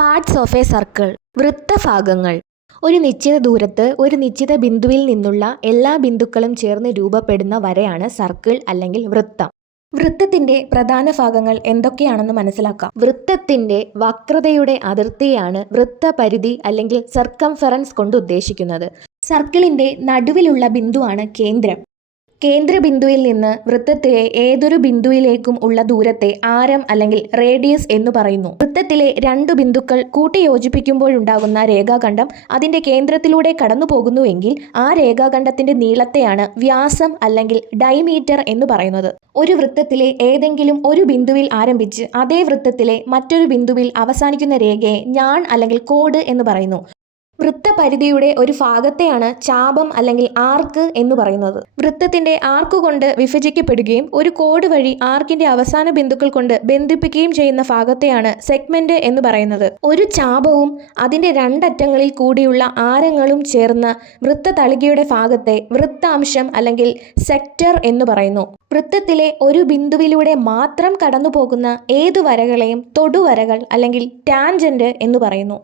Parts of a circle. വൃത്തഭാഗങ്ങൾ. ഒരു നിശ്ചിത ദൂരത്ത് ഒരു നിശ്ചിത ബിന്ദുവിൽ നിന്നുള്ള എല്ലാ ബിന്ദുക്കളും ചേർന്ന് രൂപപ്പെടുന്ന വരയാണ് സർക്കിൾ അല്ലെങ്കിൽ വൃത്തം. വൃത്തത്തിന്റെ പ്രധാന ഭാഗങ്ങൾ എന്തൊക്കെയാണെന്ന് മനസ്സിലാക്കാം. വൃത്തത്തിന്റെ വക്രതയുടെ അതിർത്തിയാണ് വൃത്തപരിധി അല്ലെങ്കിൽ സർക്കംഫറൻസ് കൊണ്ട് ഉദ്ദേശിക്കുന്നത്. സർക്കിളിന്റെ നടുവിലുള്ള ബിന്ദുവാണ് കേന്ദ്രം. കേന്ദ്രബിന്ദുവിൽ നിന്ന് വൃത്തത്തിലെ ഏതൊരു ബിന്ദുവിലേക്കും ഉള്ള ദൂരത്തെ ആരം അല്ലെങ്കിൽ റേഡിയസ് എന്ന് പറയുന്നു. വൃത്തത്തിലെ രണ്ടു ബിന്ദുക്കൾ കൂട്ടിയോജിപ്പിക്കുമ്പോഴുണ്ടാകുന്ന രേഖാഖണ്ഡം അതിന്റെ കേന്ദ്രത്തിലൂടെ കടന്നു പോകുന്നുവെങ്കിൽ ആ രേഖാഖണ്ഡത്തിന്റെ നീളത്തെയാണ് വ്യാസം അല്ലെങ്കിൽ ഡയമീറ്റർ എന്ന് പറയുന്നത്. ഒരു വൃത്തത്തിലെ ഏതെങ്കിലും ഒരു ബിന്ദുവിൽ ആരംഭിച്ച് അതേ വൃത്തത്തിലെ മറ്റൊരു ബിന്ദുവിൽ അവസാനിക്കുന്ന രേഖയെ ഞാൺ അല്ലെങ്കിൽ കോഡ് എന്ന് പറയുന്നു. വൃത്തപരിധിയുടെ ഒരു ഭാഗത്തെയാണ് ചാപം അല്ലെങ്കിൽ ആർക്ക് എന്ന് പറയുന്നത്. വൃത്തത്തിന്റെ ആർക്ക് കൊണ്ട് വിഭജിക്കപ്പെടുകയും ഒരു കോഡ് വഴി ആർക്കിന്റെ അവസാന ബിന്ദുക്കൾ കൊണ്ട് ബന്ധിപ്പിക്കുകയും ചെയ്യുന്ന ഭാഗത്തെയാണ് സെഗ്മെന്റ് എന്ന് പറയുന്നത്. ഒരു ചാപവും അതിന്റെ രണ്ടറ്റങ്ങളിൽ കൂടിയുള്ള ആരങ്ങളും ചേർന്ന വൃത്തതളികയുടെ ഭാഗത്തെ വൃത്താംശം അല്ലെങ്കിൽ സെക്ടർ എന്ന് പറയുന്നു. വൃത്തത്തിലെ ഒരു ബിന്ദുവിലൂടെ മാത്രം കടന്നു പോകുന്ന ഏതു വരകളെയും തൊടുവരകൾ അല്ലെങ്കിൽ ടാൻജന്റ് എന്ന് പറയുന്നു.